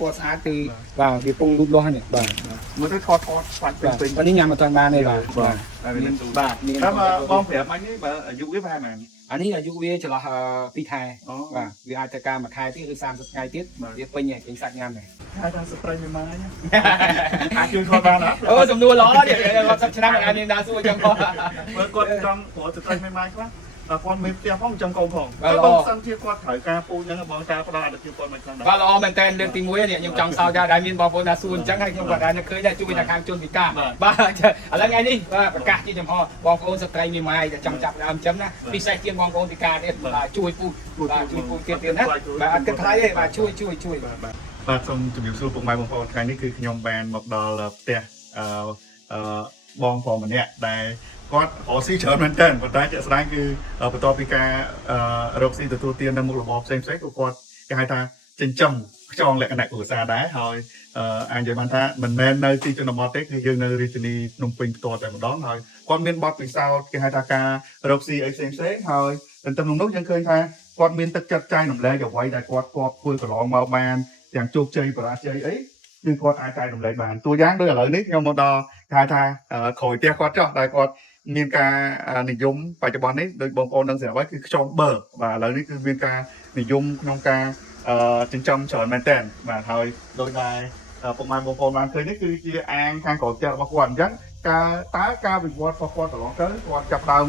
ពណ៌ស្អាតគឺបាទវាពងលូតលាស់នេះបាទមើលទៅថតស្វាច់ពេញពេញ នេះញ៉ាំអត់ទាន់បានទេបាទមានបាទមានតែបងប្រាប់អញនេះបើអាយុវាប្រហែលណាអានេះអាយុវាចន្លោះ2 ខែបាទវាអាចទៅការ1 ខែទៀតឬ30 ថ្ងៃទៀតវាពេញហើយពេញសាច់ញ៉ាំហើយហៅថាស្ត្រីមួយម៉ាយអាចជួយគាត់បានអត់អូសំណួរល្អទៀតគាត់10ឆ្នាំអាចមានដើរសួរចឹងផងមើលគាត់ចង់ព្រោះស្ត្រីមួយម៉ាយខ្លះគាត់មានផ្ទះផងចង់កូនផងបងសិនជាគាត់ត្រូវការពូចឹងបងតាផ្ដល់អនុភាពគាត់មិនខ្លាំងដែរបាទល្អមែនតើលើកទី1នេះខ្ញុំចង់សោកដែរមានបងប្អូនថាសួរអញ្ចឹងហើយខ្ញុំក៏ដែរនឹកឃើញដែរជួយតែខាងជនពិការបាទឥឡូវថ្ងៃនេះបាទប្រកាសជាចំហបងប្អូនស្ត្រីមានម៉ាយតែចង់ចាប់ដើមចឹងណាពិសេសជាងបងប្អូនពិការទៀតបាទជួយពូបាទជួយពូទៀតណាបាទអត់គិតថ្លៃទេបាទជួយបាទសូមជម្រាបសួរពុកម៉ែបងប្អូនថ្ងៃនេះគឺខ្ញុំបានមកដល់ផ្ទះបងប្អូនម្នាក់ដែលគាត់រកស៊ីច្រើនមែនទែនប៉ុន្តែជាក់ស្ដែងគឺបន្ទាប់ពីការរកស៊ីទទួលទាននៅមុខរបរផ្សេងៗក៏គាត់គេហៅថាចិញ្ចឹមខ្យងលក្ខណៈគ្រួសារដែរហើយអាចនិយាយបានថាមិនមែននៅទីជនបទទេគឺយើងនៅរាជធានីភ្នំពេញផ្ទាល់តែម្ដងហើយគាត់មានបទពិសោធន៍គេហៅថាការរកស៊ីអីផ្សេងៗហើយទន្ទឹមនឹងនោះយើងឃើញថាគាត់មានទឹកចិត្តចែករំលែកអ្វីដែលគាត់ធ្វើកន្លងមកបានទាំងជោគជ័យបរាជ័យអីគឺគាត់អាចចែករំលែកបានតួយ៉ាងដូចឥឡូវនេះខ្ញុំមកដល់គេហៅថាក្រោយផ្ទះគាត់ចុះតែគាត់មានការនិយមបច្ចុប្បន្ននេះដូចបងប្អូននឹងស្រាប់ហើយគឺខ្យងបឺបាទឥឡូវនេះគឺមានការនិយមក្នុងការចិញ្ចឹមច្រើនមែនទែនបាទហើយដោយដែរពុកម៉ែបងប្អូនបានឃើញនេះគឺជាអាងខាងក្រោយផ្ទះរបស់គាត់អញ្ចឹងការវិវត្តរបស់គាត់កន្លងទៅគាត់ចាប់ដើម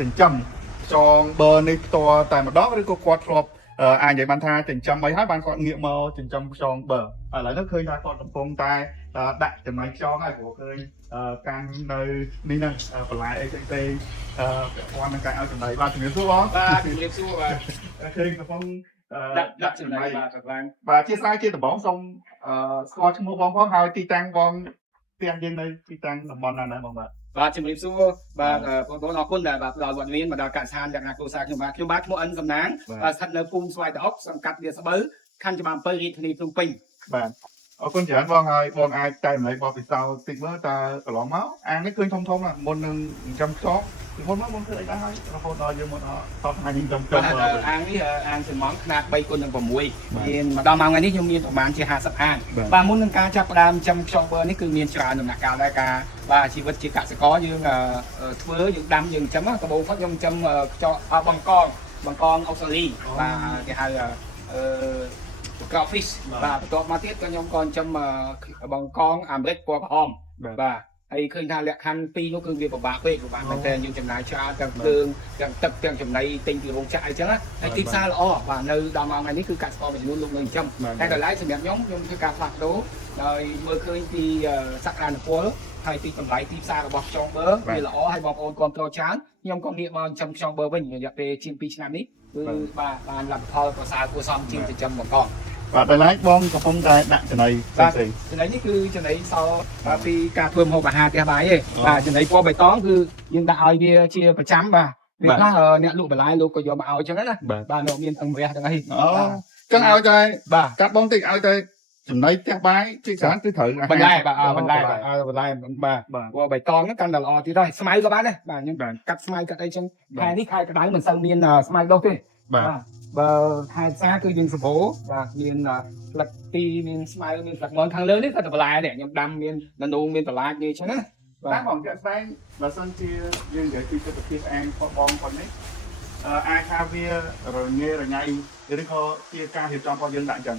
ចិញ្ចឹមខ្យងបឺនេះផ្ទាល់តែម្ដងឬក៏គាត់ធ្លាប់អាចនិយាយបានថាចិញ្ចឹមអីហើយបានគាត់ងាកមកចិញ្ចឹមខ្យងបឺឥឡូវនេះឃើញថាគាត់កំពុងតែដាក់ចំណីខ្យងហើយព្រោះឃើញការនៅនេះហ្នឹងបន្លែអីផ្សេងៗពាក់ព័ន្ធនឹងការឲ្យចំណីបាទជំរាបសួរបងបាទជំរាបសួរបាទឃើញកំពុងដាក់ចំណីបាទសម្រាប់បាទជាស្រាយជាដំបងសូមស្គាល់ឈ្មោះបងផងហើយទីតាំងបងទាំងយើងនៅទីតាំងតំបន់ណាបងបាទជំរាបសួរបាទបងប្អូនអរគុណដែលបាទផ្ដល់វត្តមានមកដល់កសិដ្ឋានលក្ខណៈគ្រួសារខ្ញុំបាទឈ្មោះអិនសំណាងបាទស្ថិតនៅភូមិស្វាយត្អុកសង្កាត់វាស្បូវខណ្ឌច្បារអំពៅរាជធានីភ្នំពេញបាទអរគុណច្រើនបងហើយបងអាចចែករំលែកបទពិសោធន៍តិចមើលតើកន្លងមកអាងនេះឃើញធំមុននឹងចំខ្យងមុនមកបងធ្វើអីដែរហើយរហូតដល់យើងមកដល់តោះថ្ងៃនេះចំអាងនេះអាងសំងខ្នាត3x6មានមកដល់ម៉ោងថ្ងៃនេះខ្ញុំមានប្រហែលជា50អាងបាទមុននឹងការចាប់ផ្ដើមចំខ្យងបឺនេះគឺមានច្រើនដំណាក់កាលដែរការបាទជីវិតជាកសិករយើងធ្វើយើងដាំយើងចិញ្ចឹមដំបូងខ្ញុំចិញ្ចឹមខ្យងបង្កងអូស្ត្រាលីបាទគេហៅcrawfish បាទបន្ទាប់មកទៀតក៏ខ្ញុំក៏ចិញ្ចឹមបង្កងអាមេរិកពណ៌ក្រហមបាទហើយឃើញថាលក្ខខណ្ឌ2នោះគឺវាពិបាកមែនតើយើងចំណាយច្រើនទាំងគ្រឿងទាំងទឹកទាំងចំណីទិញពីរោងចក្រអីចឹងហើយទីផ្សារល្អបាទនៅដល់ម៉ោងថ្ងៃនេះគឺកសិករមួយចំនួនលោកនៅចិញ្ចឹមតែដល់ឡែកសម្រាប់ខ្ញុំធ្វើការផ្លាស់ប្ដូរដោយមើលឃើញពីសក្តានុពលហើយទីតម្លៃទីផ្សាររបស់ខ្យងបឺវាល្អហើយបងប្អូនគ្រប់គ្រងច្រើនខ្ញុំក៏ងាកមកចិញ្ចឹមខ្យងបឺវិញរយៈពេលជាង2ឆ្នាំនេះគឺបាទបានលទ្ធផលប្រសើរគួរសមជាងចិញ្ចឹមបង្កងបាទដល់ឡែកបងកំពុងតែដាក់ចំណីផ្សេងចំណីនេះគឺចំណីសពីការធ្វើម្ហូបអាហារផ្ទះបាយទេបាទចំណីពណ៌បៃតងគឺយើងដាក់ឲ្យវាជាប្រចាំបាទវាខ្លះអ្នកលក់បន្លែលោកក៏យកមកឲ្យអញ្ចឹងណាបាទលោកមានទាំងរះទាំងអីអូចឹងឲ្យតែបាទកាត់បងតិចឲ្យតែចំណីផ្ទះបាយជាច្រើនគឺត្រូវបន្លែបាទបន្លែបាទពណ៌បៃតងហ្នឹងកាន់តែល្អទៀតហើយស្មៅក៏បានដែរបាទខ្ញុំកាត់ស្មៅកាត់អីចឹងខែនេះខែក្តៅមិនសូវមានស្មៅដុះទេបាទបើខែផ្សារគឺយើងសម្បូរបាទមានផ្លិតទីមានស្មៅមានផ្លិតមន់ខាងលើនេះក៏តែបន្លែដែរខ្ញុំដាំមានដនូងមានបន្លាចនេះអញ្ចឹងណាបាទបងចាក់ស្ដែងបើសិនជាយើងនិយាយពីទិដ្ឋភាពអាងបងប៉ុណ្នេះអាចថាវារញ៉េរញ៉ៃឬក៏ជាការរៀបចំរបស់យើងដាក់អញ្ចឹង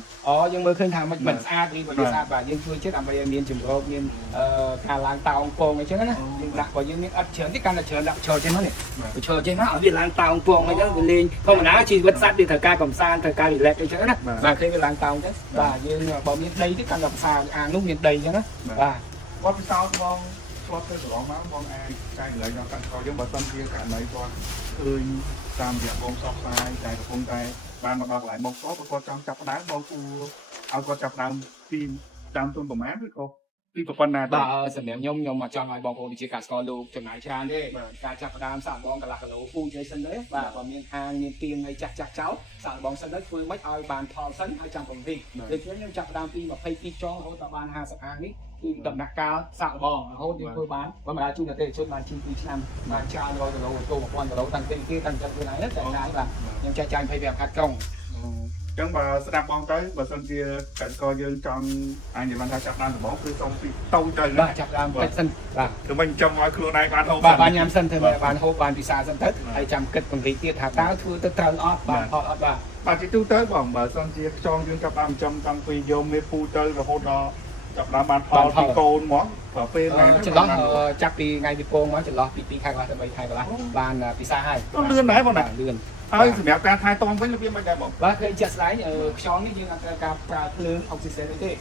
យើងមើលឃើញថាមិនស្អាតឬក៏ស្អាតបាទយើងធ្វើចិត្តដើម្បីឲ្យមានជំរកមានការឡើងតោងពងអញ្ចឹងណាយើងដាក់របស់យើងមានអត់ច្រើនទេកាន់តែច្រើនដាក់ឈរចេញមកនេះឈរចេញមកឲ្យវាឡើងតោងពងអញ្ចឹងវាលេងធម្មតាជីវិតសត្វវាត្រូវការកំសាន្តត្រូវការ relax អញ្ចឹងណាបាទឃើញវាឡើងតោងអញ្ចឹងបាទយើងបើមានដីទេកាន់តែផ្សារអាងនោះមានដីអញ្ចឹងណាបាទគាត់ពិសោធន៍បងគាត់ទៅកន្លងមកបងអាចចែករំលែកដល់កសិករយើងបើសិនជាករណីគាត់ឃើញតាមរយៈបងសោះផ្សាយតែកំពុងតែបានមកដល់កន្លែងបងស្គាល់គាត់ចង់ចាប់ផ្ដើមបងគួរឲ្យគាត់ចាប់ផ្ដើមពីតាមទុនប្រមាណឬក៏ពីប៉ុណ្ណាបាទសម្រាប់ខ្ញុំមកចង់ឲ្យបងប្អូនជាកសិករលោកចំណាយច្រើនទេការចាប់ផ្ដើមសាកបងកន្លះគីឡូពូជអីសិនទេបាទបើមានហាងមានទៀងអីចាស់ចោលសាកបងសិនទៅធ្វើមិនឲ្យបានផលសិនហើយចាំពង្រីកដូចខ្ញុំចាប់ផ្ដើមពី22ចុងរហូតដល់បាន50អាងនេះគឺដំណាក់កាលសាកបងរហូតយើងធ្វើបានបើមិនអាចជួនតែជួយបានជាង2ឆ្នាំបានច្រើន100គីឡូទៅ1000គីឡូតាំងពីគេតាំងចិត្តខ្លួនឯងតែចាយបាទខ្ញុំចែកចាយ25ខាត់ក្រុង ចឹងបើស្ដាប់បងទៅបើសិនជាកសិករយើងចង់អញនិយាយបានថាចាប់ដើមដំបូងគឺសុំពីតូចទៅ បាទចាប់ដើមតិចសិនបាទ គឺមិនចាំឲ្យខ្លួនឯងបានហូប បាទបានញ៉ាំសិនធ្វើឲ្យបានហូបបានពិសាសិនទៅហើយចាំគិតពង្រីកទៀតថាតើធ្វើទៅត្រូវអត់បាទអត់បាទ បាទជាទូទៅបងបើសិនជាខ្យងយើងចាប់ដើមចំតាំងពីយកមេពូទៅរហូតដល់ចាប់ដើមបានផលពីកូនហ្មងបើពេលណា ចន្លោះចាប់ពីថ្ងៃពីពងមកចន្លោះពី2ខែកន្លះទៅ3ខែកន្លះបានពិសាហើយ លឿនដែរបងណា លឿន ហើយសម្រាប់ការថែទាំវិញរបៀបមិនដែរបង បាទឃើញជាក់ស្ដែងខ្យងនេះយើងអត់ត្រូវការប្រើភ្លើងអុកស៊ីហ្សែនទេ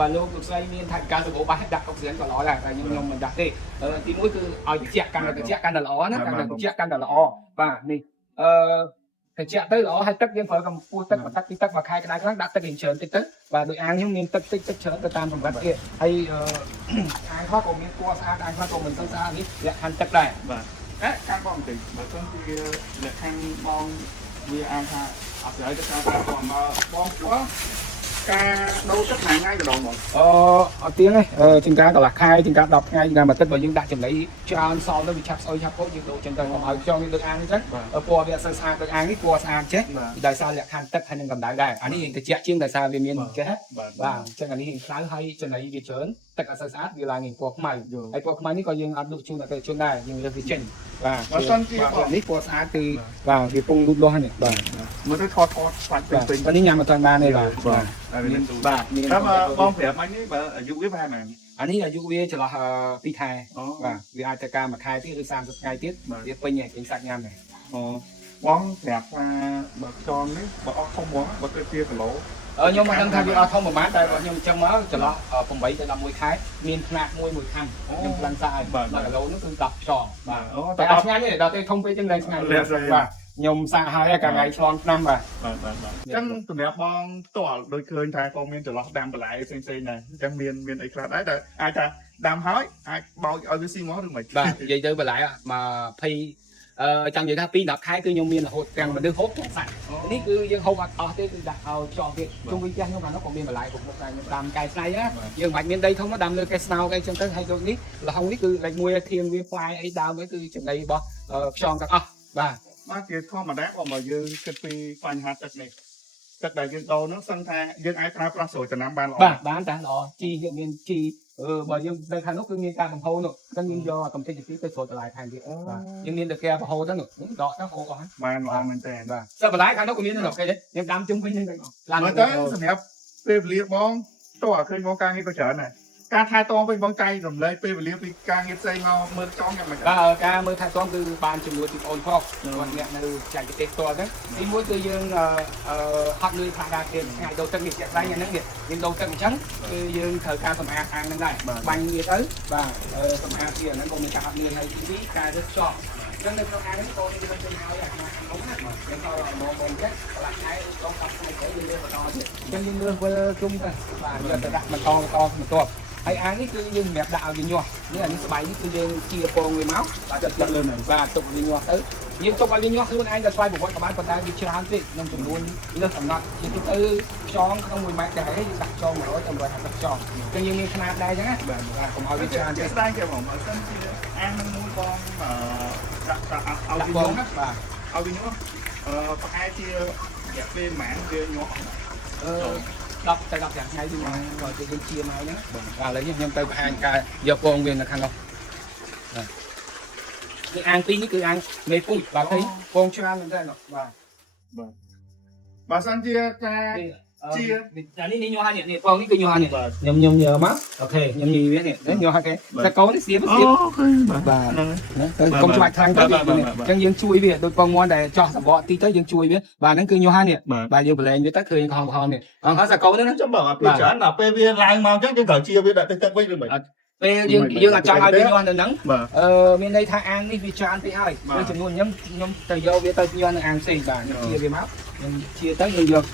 បាទលោកស្រីមានថាការសម្បូរបាសដាក់អុកស៊ីហ្សែនក៏ល្អដែរតែខ្ញុំមិនដាក់ទេទីមួយគឺឲ្យត្រជាក់កាន់តែត្រជាក់កាន់តែល្អណាកាន់តែត្រជាក់កាន់តែល្អបាទនេះត្រជាក់ទៅល្អហើយទឹកយើងប្រើកម្ពស់ទឹកបន្តិចពីទឹកមួយខែក្តៅខ្លាំងដាក់ទឹករៀងច្រើនតិចទៅបាទដោយអាងខ្ញុំមានទឹកតិចតិចច្រើនទៅតាមកម្រិតទៀតហើយអាងខ្លះក៏មានពណ៌ស្អាតអាងខ្លះក៏មិនសូវស្អាតនេះលក្ខខណ្ឌទឹកដែរ បាទការបងបន្តិចបើសិនជាលក្ខខណ្ឌបងវាអាចថាអត់ស្អីទៅការបងបងព្រោះការដូរទឹកថ្ងៃម្ដងបង អត់ទៀងទេជាងការកន្លះខែជាងការ10ថ្ងៃជាងការមួយទឹកបើយើងដាក់ចំណីច្រើនសល់ទៅវាឆាប់ស្អុយឆាប់ខូចយើងដូរចឹងទៅមកឲ្យខ្យងនេះដូចអាងនេះចឹងពណ៌វាអត់សូវស្អាតដូចអាងនេះពណ៌ស្អាតចេះដោយសារលក្ខខណ្ឌទឹកហើយនឹងកម្ដៅដែរអានេះយើងត្រជាក់ជាងដោយសារវាមានចេះបាទអញ្ចឹងអានេះយើងខ្លៅហើយចំណីវាច្រើនទឹកអត់សូវស្អាតវាឡើងពណ៌ខ្មៅហើយពណ៌ខ្មៅនេះក៏យើងអត់លក់ជូនអតិថិជនដែរយើងរើសវាចេញបាទបើសិនជានេះពណ៌ស្អាតគឺបាទវាពងលូតលាស់នេះបាទ មើលទៅថតស្វាច់ពេញ បាទនេះញ៉ាំអត់ទាន់បានទេបាទ បាទតែបងប្រាប់អញនេះបើអាយុវាប្រហែលណា អានេះអាយុវាចន្លោះ2ខែបាទវាអាចទៅការមួយខែទៀតឬ30ថ្ងៃទៀតវាពេញហើយពេញសាច់ញ៉ាំដែរ បងប្រាប់ថាបើខ្យងនេះបើអស់ធំហ្មងបើទៅជាគីឡូ ខ្ញុំមិនដឹងថាវាអត់ធំប្រហែលតែបើខ្ញុំចាំមកចន្លោះ8ទៅ11ខែមានថ្នាក់មួយខាំខ្ញុំផ្លិនសាយ1គីឡូនោះគឺ10ខ្យងបាទតែអត់ឆ្ងាញ់ទេដល់ទៅធំពេកចឹងឡើងឆ្ងាញ់បាទខ្ញុំសាកហើយកាលថ្ងៃឆ្លងឆ្នាំបាទ អញ្ចឹងសម្រាប់បងផ្ទាល់ដូចឃើញថាក៏មានចន្លោះដាំបន្លែផ្សេងៗដែរអញ្ចឹងមានអីខ្លះដែរតែអាចថាដាំហើយអាចបោចឲ្យវាស៊ីមកឬមិន បាទនិយាយទៅបន្លែ20ចាំនិយាយថាពី10ខែគឺខ្ញុំមានរហូតទាំងមនុស្សហូបទាំងសាច់នេះគឺយើងហូបអត់អស់ទេគឺដាក់ឲ្យចោលទៀតជុំវិញផ្ទះខ្ញុំអានោះក៏មានបន្លែគ្រប់មុខដែរខ្ញុំដាំកែច្នៃណាយើងមិនបាច់មានដីធំដាំលើកែស្នោអីចឹងទៅហើយដូចនេះលហុងនេះគឺលេខ1ធៀងវាផ្លែអីដើមអីគឺចំណីរបស់ខ្យងទាំងអស់បាទ បាទជាធម្មតាបងបើយើងគិតពីបញ្ហាទឹកនេះទឹកដែលយើងដូរនោះសឹងថាយើងអាចប្រើប្រាស់ស្រួយចំណាំបានល្អ បាទបានតែល្អជីយើងមានជីបើយើងទៅខាងនោះគឺមានការបំផុសនោះអញ្ចឹងយើងយកកម្ទេចទៅស្រូតបន្លែថែមទៀតបាទយើងមានតែគេបំផុសទៅនោះដកទៅហូបអស់ បានល្អមែនតើ បាទសិបន្លែខាងនោះក៏មានដែរគេយើងដាំជុំវិញហ្នឹងទាំងអស់ មើលទៅសម្រាប់ពេលវេលាបងតោះឃើញបងការងារក៏ច្រើនដែរការថែទាំវិញបងចៃរំលែកពេលវេលាពីការងារផ្សេងមកមើលចង់យ៉ាងម៉េច បាទការមើលថែទាំគឺបានជំនួយពីបងប្រុសគាត់អ្នកនៅចែកប្រទេសផ្ទាល់ហ្នឹងទីមួយគឺយើងហត់លុយខ្លះដែរគេថ្ងៃដូរទឹកនេះជាក់ស្ដែងហ្នឹងយើងដូរទឹកអញ្ចឹងគឺយើងត្រូវការសម្អាតអាងហ្នឹងដែរបាញ់វាទៅបាទសម្អាតវាហ្នឹងក៏មានការហត់លឿនហើយទី2ការរឹតខ្យល់អញ្ចឹងនៅក្នុងអាងនេះកូនយើងទៅហើយអាខាងនោះណាយើងក៏មកចេះកន្លះខែដល់10ខែទៅយើងបន្តទៀតអញ្ចឹងយើងលើសវិលជុំទៅបាទយកទៅដាក់បន្តបន្ទាប់ហើយអាងនេះគឺយើងសម្រាប់ដាក់ឲ្យវាញាស់នេះអានេះស្បៃនេះគឺយើងជាពងវាមកបាទទឹកលើបាទទុកវាញាស់ទៅយើងទុកឲ្យវាញាស់ខ្លួនឯងទៅស្វ័យប្រវត្តិក៏បានប៉ុន្តែវាច្រើនពេកក្នុងចំនួនលើសកំណត់ជាទូទៅខ្យងក្នុង1ម៉ែត្រដែរយើងដាក់ខ្យង100ទៅ150ខ្យងគឺយើងមានຂະຫນាតដែរអញ្ចឹងណាបាទកុំឲ្យវាច្រើនពេក ស្ដាយគេបងបើសិនជាអាងនឹងមួយបងដាក់ឲ្យវា បង ញាស់ បាទ ឲ្យវាញាស់ប្រហែលជារយៈពេលប៉ុន្មានវាញាស់ 10ទៅ15ថ្ងៃទីមកក៏យើងជាមកហ្នឹងបាទឥឡូវនេះខ្ញុំទៅបង្ហាញការយកពងវានៅខាងនោះនេះអាងពីរនេះគឺអាងមេពូជបាទឃើញពងច្រើនមែនតើបាទ បើសិនជាការ ជាអានេះញាស់ហើយនេះពងនេះគឺញាស់ហើយនេះខ្ញុំយកមកអូខេខ្ញុំញីវានេះញាស់ហើយគេតែកូននេះសៀបបាទទៅកុំច្បាច់ខ្លាំងទៅអញ្ចឹងយើងជួយវាដូចពងមាន់ដែលចោះសបកទីទៅយើងជួយវាបាទហ្នឹងគឺញាស់ហើយនេះបាទយើងប្រឡែងវាទៅឃើញខំនេះហើយសាកូនហ្នឹង ចាំបើពេលច្រើនដល់ពេលវាឡើងមកអញ្ចឹងយើងត្រូវជាវាដាក់ទឹកវិញឬមិន ពេលយើងអត់ចង់ឲ្យវាញាស់នៅហ្នឹងមានន័យថាអាងនេះវាច្រើនពេកហើយដូចចំនួនខ្ញុំទៅយកវាទៅញាស់នៅអាងផ្សេងបាទខ្ញុំជាវាមកខ្ញុំជាទៅយើងយក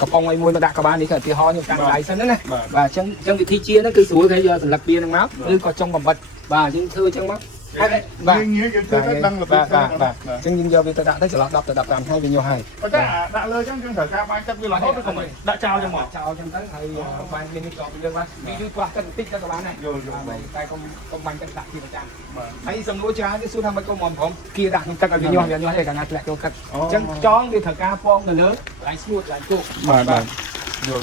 កំប៉ុងឲ្យមួយមកដាក់ក្បាលនេះគឺឧទាហរណ៍ខ្ញុំកាន់ដៃសិនណាបាទអញ្ចឹងវិធីជាហ្នឹងគឺស្រួលគេយកសន្លឹកវាហ្នឹងមកឬក៏ចុងបំបិតបាទយើងធ្វើអញ្ចឹងមក បាទ យើងយើងធ្វើទៅដឹងរបៀប បាទអញ្ចឹងយើងយកវាទៅដាក់ទៅច្រឡំ10ទៅ15ហើយវាញាស់ហើយ ប៉ុន្តែដាក់លើអញ្ចឹងយើងត្រូវការបាញ់ទឹកវារហូតទៅកុំដាក់ចោលចឹងមក ចោលចឹងទៅហើយបាញ់វានេះក៏យើងបានវាយឺតquáទឹកបន្តិចទៅក៏បានដែរតែកុំបាញ់ទឹកដាក់ជាប្រចាំហើយសំណួរច្រើនគេសួរថាមិនក៏មកព្រមគៀដាក់ក្នុងទឹកឲ្យវាញាស់ទេកាលណាធ្លាក់ចូលទឹកអញ្ចឹងចងវាត្រូវការពងនៅលើកន្លែងស្ងួតកន្លែងជក់ បាទយល់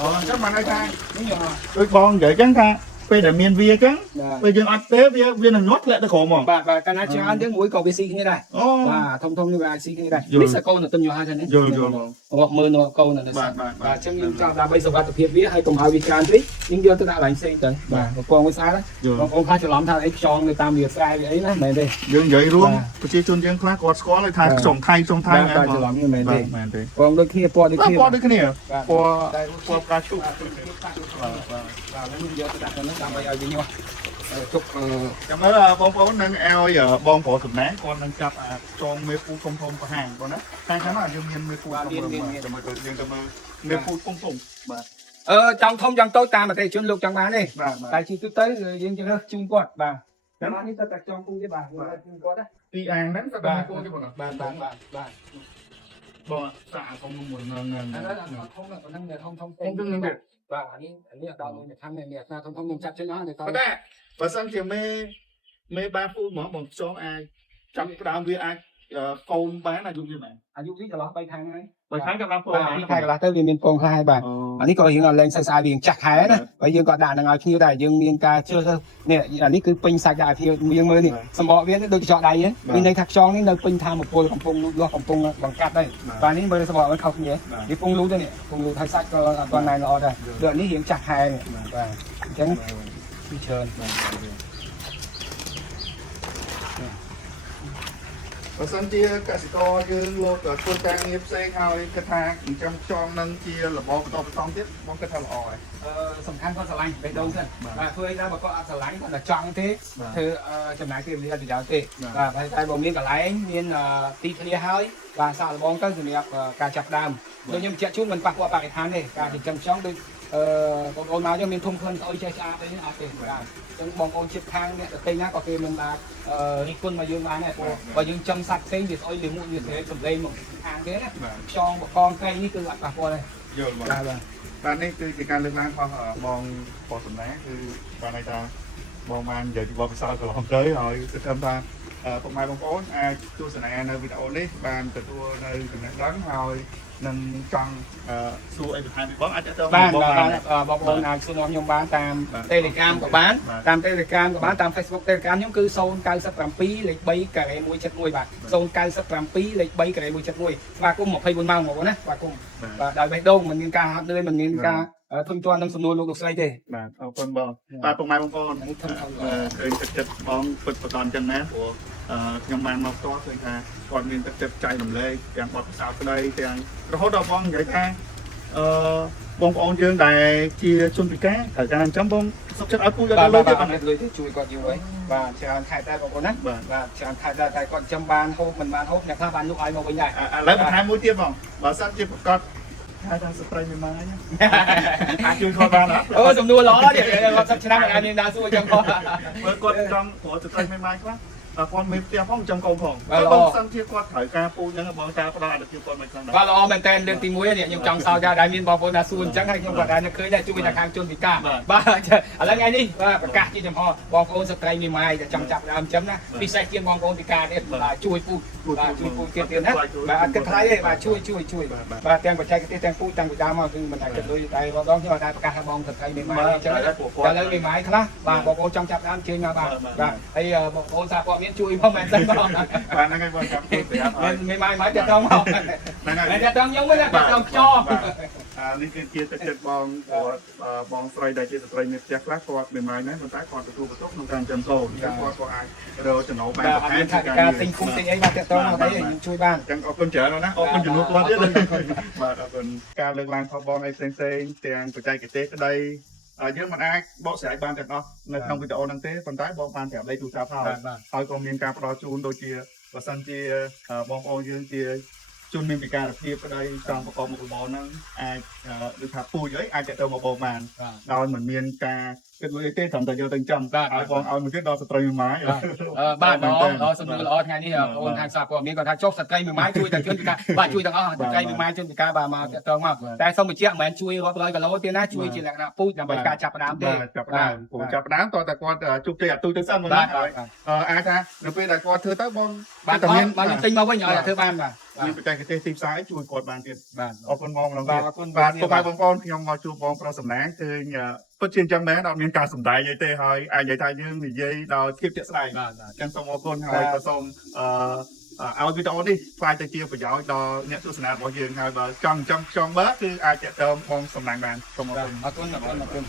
អូអញ្ចឹងមកន័យថាដូចបងនិយាយអញ្ចឹងថាពេលដែលមានវាអញ្ចឹងពេលយើងអត់ទេវានឹងញាត់ធ្លាក់ទៅក្រោមហ្មង បាទកាលណាច្រើនយើងមួយក៏វាស៊ីគ្នាដែរ អូ បាទធំនេះវាអាចស៊ីគ្នាដែរនេះសកូនទៅញាស់ហើយចឹងនេះ យល់ រាប់មើលនៅកូននៅបាទអញ្ចឹងយើងចង់ដើម្បីសុវត្ថិភាពវាហើយកុំឲ្យវាច្រើនពេកយើងយកទៅដាក់កន្លែងផ្សេងទៅបាទប្រព័ន្ធវាស្អាតបងប្អូនខ្លះច្រឡំថាអីខ្យងនៅតាមវាស្រែវាអីណាមែនទេ យើងនិយាយរួមប្រជាជនយើងខ្លះគាត់ស្គាល់ថាខ្យងថៃមែន បាទច្រឡំនេះមែនទេ មែនទេ ពងដូចគ្នាពណ៌ដូចគ្នា ពណ៌ដូចគ្នាពណ៌ផ្កាឈូក បាទយើងយកទៅដាក់ទៅនោះដើម្បីឲ្យវាញាស់ជប់ ចាំមើលបងប្អូននឹងឲ្យបងប្រុសសំណាងគាត់នឹងចាប់ចងមេពូធំបង្ហាញបងណាតែចាំយើងមានមេពូធំយើងទៅមើលមេពូធំបាទ ចង់ធំចង់តូចតាមប្រទេសជនលោកចង់បានទេ បាទ តែជាទូទៅយើងជឿជូនគាត់បាទតែនេះទៅតែចង់គូទេបាទជូនគាត់ណា ទីអាងហ្នឹងក៏បានគោទេបង បាទបងសាកធំមួយនឹង អានោះធំហ្នឹងធំបាទអានេះដល់មួយខាងនេះអាធំខ្ញុំចាប់ចេញអស់តែ តែបើសិនជាមេបានពូហ្មងបងចងអាចចាប់ដើមវាអាចកូនបានអាយុវាមែន អាយុវាចន្លោះ3ខែហើយ 3ខែក៏បានពង 2ខែកន្លះទៅវាមានពងខ្លះហើយបាទអានេះក៏យើងឡើងសិក្សាវាចាស់ខែណាហើយយើងក៏ដាក់នឹងឲ្យភ្ញៀវដែរយើងមានការជឿនេះអានេះគឺពេញសាច់ដែរភ្ញៀវយើងមើលនេះសម្បកវាដូចកញ្ចក់ដៃហ្នឹងមានន័យថាខ្យងនេះនៅពេញធម៌ពលកំពុងលូតលាស់កំពុងបង្កាត់ដែរបាទនេះមើលសម្បកវាខុសគ្នាវាពងលូតទេនេះពងលូតហើយសាច់ក៏អត់ទាន់ណែនល្អដែរដូចនេះរៀងចាស់ខែបាទអញ្ចឹងពីច្រើន បើសិនជាកសិករយើងលោកធ្វើការងារផ្សេងហើយគិតថាចិញ្ចឹមខ្យងនឹងជារបបបន្តទៀតបងគិតថាល្អហើយ សំខាន់គាត់ស្រឡាញ់បេះដូងទៅបាទធ្វើឲ្យដែរបើគាត់អត់ស្រឡាញ់គាត់តែចង់ទេធ្វើចំណាយពេលវេលាអត់ប្រយោជន៍ទេបាទតែបើមានកន្លែងមានទីធ្លាហើយបាទសាកល្បងទៅសម្រាប់ការចាប់ដើមដូចខ្ញុំជែកជូនមិនប៉ះពាល់បរិស្ថានទេការចិញ្ចឹមខ្យងដូចបងប្អូនមកយើងមានធំក្លិនស្អុយចេះស្អាតទេអត់ទេបាទអញ្ចឹងបងប្អូនជិតខាងអ្នកដទៃណាក៏គេមិនបាទរីកគុណមកយើងបានដែរព្រោះបើយើងចំសាច់ផ្សេងវាស្អុយលឺមុខវាស្រែកសំឡេងមកខាងគេណាខ្យងបកងកែងនេះគឺអត់ប៉ះពាល់ទេ យល់បាទបាទនេះគឺជាការលើកឡើងរបស់បងប្រុសសំណាងគឺបានន័យថាបងបាននិយាយពីបទពិសោធន៍កន្លងទៅហើយគិតថាពុកម៉ែបងប្អូនអាចទស្សនានៅវីដេអូនេះបានទទួលនៅចំណេះដឹងហើយនឹងចង់សួរអីបន្ថែមពីបងអាចទៅបងប្អូនអាចសួរខ្ញុំបានតាម Telegram ក៏បានតាម Telegram ក៏បានតាម Facebook Telegram ខ្ញុំគឺ097លេខ3ការ៉េ171បាទ097លេខ3ការ៉េ171ស្វាគមន៍24ម៉ោងមកណាស្វាគមន៍បាទដោយបេះដូងមិនមានការហត់នឿយមិនមានការធំជាន់នឹងសំណួរលោកស្រីទេបាទអរគុណបងបាទពុកម៉ែបងប្អូនឃើញទឹកចិត្តបងពិតប្រកបចឹងណាព្រោះខ្ញុំបានមកផ្ទាល់ឃើញថាគាត់មានទឹកចិត្តចែករំលែកទាំងបទពិសោធន៍ក្តីទាំងរហូតដល់បងនិយាយថាបងប្អូនយើងដែលជាជនពិការត្រូវការអញ្ចឹងបងសុខចិត្តឲ្យពូយកដល់លុយទៀតបាទលុយទៅជួយគាត់យូរហើយបាទច្រើនខែដែរបងប្អូនណាបាទច្រើនខែដែរតែគាត់ចាំបានហូបមិនបានហូបអ្នកខ្លះបានលុកឲ្យមកវិញដែរឥឡូវបន្ថែមមួយទៀតបងបើសិនជាប្រកាសហើយថាស្ត្រីមិនមកអាចជួយគាត់បានអត់អូសំណួរល្អទៀតគាត់10ឆ្នាំអាចមានដើរសួរចឹងគាត់មើលគាត់ចង់ព្រោះស្ត្រីមិនមកខ្លះគាត់មានផ្ទះផងចង់កូនផងបងសិនជាគាត់ត្រូវការពូចឹងបងតាផ្ដល់អនុភាពគាត់មិនខ្លាំងដែរបាទល្អមែនតើលើកទី1នេះខ្ញុំចង់សោកដែរមានបងប្អូនថាសួរអញ្ចឹងហើយខ្ញុំក៏ដែរនឹកឃើញដែរជួយតែខាងជនពិការបាទឥឡូវថ្ងៃនេះបាទប្រកាសជាចំហបងប្អូនស្ត្រីមានម៉ាយតែចង់ចាប់ដើមចឹងណាពិសេសជាងបងប្អូនពិការទៀតបាទជួយពូបាទជួយពូទៀតណាបាទអត់គិតថ្លៃទេបាទជួយបាទទាំងបច្ចេកទេសទាំងពូទាំងពីដើមមកគឺមិនអាចគិតលុយតែបងខ្ញុំអត់ដែរប្រកាសថាបងស្ត្រីមានម៉ាយអញ្ចឹងតែឥឡូវមានម៉ាយខ្លះបាទបងប្អូនចង់ចាប់ដើមជើញមកបាទហើយបងប្អូនសារព័ត៌មានជួយផងមែនទេបងបាទហ្នឹងហើយបងចាប់ជួយប្រាប់ហើយមានម៉ាយតែតង់មកហ្នឹងហើយតែតង់ខ្ញុំវិញតែតង់ខ្យល់នេះគឺជាទឹកចិត្តបងបងស្រីដែលជាស្ត្រីមានផ្ទះខ្លះគាត់មានម៉ាយណាស់ប៉ុន្តែគាត់ទទួលបន្ទុកក្នុងការចិញ្ចឹមកូនគាត់ក៏អាចរកចំណូលបានបន្ថែមពីការទិញគូទិញអីបាទតតមកអីយើងជួយបានអញ្ចឹងអរគុណច្រើនណាស់អរគុណចំនួនគាត់ទៀតបាទអរគុណការលើកឡើងផងបងអីផ្សេងទាំងបច្ចេកទេសក្តីយើងមិនអាចបកស្រាយបានទាំងអស់នៅក្នុងវីដេអូហ្នឹងទេប៉ុន្តែបងបានប្រាប់លេខទូរស័ព្ទហើយក៏មានការផ្ដល់ជូនដូចជាបើសិនជាបងប្អូនយើងជា ជនមានពិការភាពក្តីចង់ប្រកបមុខរបរហ្នឹងអាចដូចថាពូជអីអាចទៅមកបងបានដោយមិនមានការគិតលុយទេត្រឹមតែយកទៅចំហើយបងឲ្យមួយទៀតដល់ស្ត្រីមួយម៉ាយ បាទបងសំណួរល្អថ្ងៃនេះអូនខាងសាព័ត៌មានគាត់ថាចុះស្ត្រីមួយម៉ាយជួយតែជនពិការបាទជួយទាំងអស់ស្ត្រីមួយម៉ាយជនពិការបាទមកតតងមកតែសូមបញ្ជាក់មិនមែនជួយរាប់រយគីឡូទេណាជួយជាលក្ខណៈពូជដើម្បីការចាប់ផ្ដើមទេ ចាប់ផ្ដើមពូចាប់ផ្ដើមតើតែគាត់ជោគជ័យអត់ទូទៅសិនមកណាអាចថានៅពេលដែលគាត់ធ្វើទៅបង បាទតែមានបាទទិញមកវិញឲ្យធ្វើបានបាទ មានបច្ចេកទេសទីផ្សារជួយគាត់បានទៀត បាទ អរគុណបងម្ដង បាទ ទៀត អរគុណ បាទពុកម៉ែបងប្អូនខ្ញុំមកជួបបងប្រុសសំណាងឃើញពិតជាអញ្ចឹងមែនអត់មានការសម្ដែងអីទេហើយអាចនិយាយថាយើងនិយាយដោយភាពជាក់ស្ដែង បាទ អញ្ចឹងសូមអរគុណហើយក៏សូមឲ្យវីដេអូនេះខ្លាយទៅជាប្រយោជន៍ដល់អ្នកទស្សនារបស់យើងហើយបើចង់ខ្ចង់បើគឺអាចតាក់ទងបងសំណាងបានសូមអរគុណ អរគុណ